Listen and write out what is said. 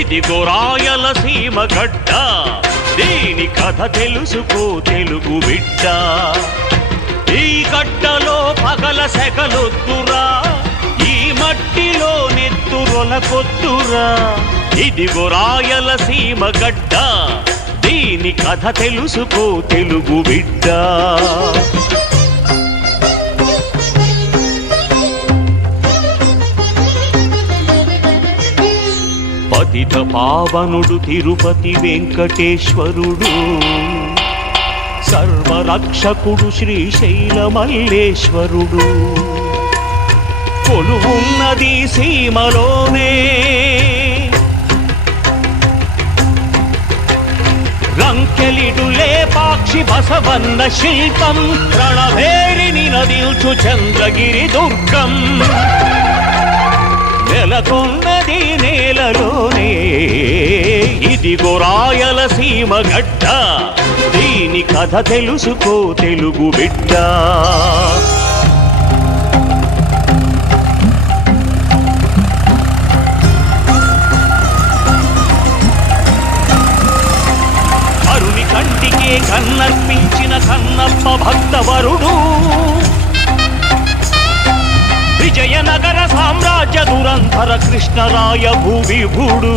ఇదిగో రాయలసీమ గడ్డ, దీని కథ తెలుసుకో తెలుగు బిడ్డ. ఈ గడ్డలో పగల సెగలొద్దురా, ఈ మట్టిలో నెత్తురొలకొద్దురా. ఇదిగో రాయలసీమ గడ్డ, దీని కథ తెలుసుకో తెలుగు బిడ్డ. పతిత పావనుడు తిరుపతి వెంకటేశ్వరుడు, సర్వరక్షకుడు శ్రీశైల మల్లేశ్వరుడు. కొలువున్నది సీమలోనే, రంకెలిడు లేపాక్షి బసవన్న శిల్పం, రణభేరిని నదిల్చు చంద్రగిరి దుర్గం. నెలకొన్నది నేలలోనే, ఇదిగో రాయలసీమ గడ్డ, దీని కథ తెలుసుకో తెలుగు బిడ్డ. అరుని కంటికే కన్నర్పించిన కన్నప్ప భక్తవరుడు, విజయనగర సామ్రాజ్య దురంధర కృష్ణరాయ భూవిభుడు.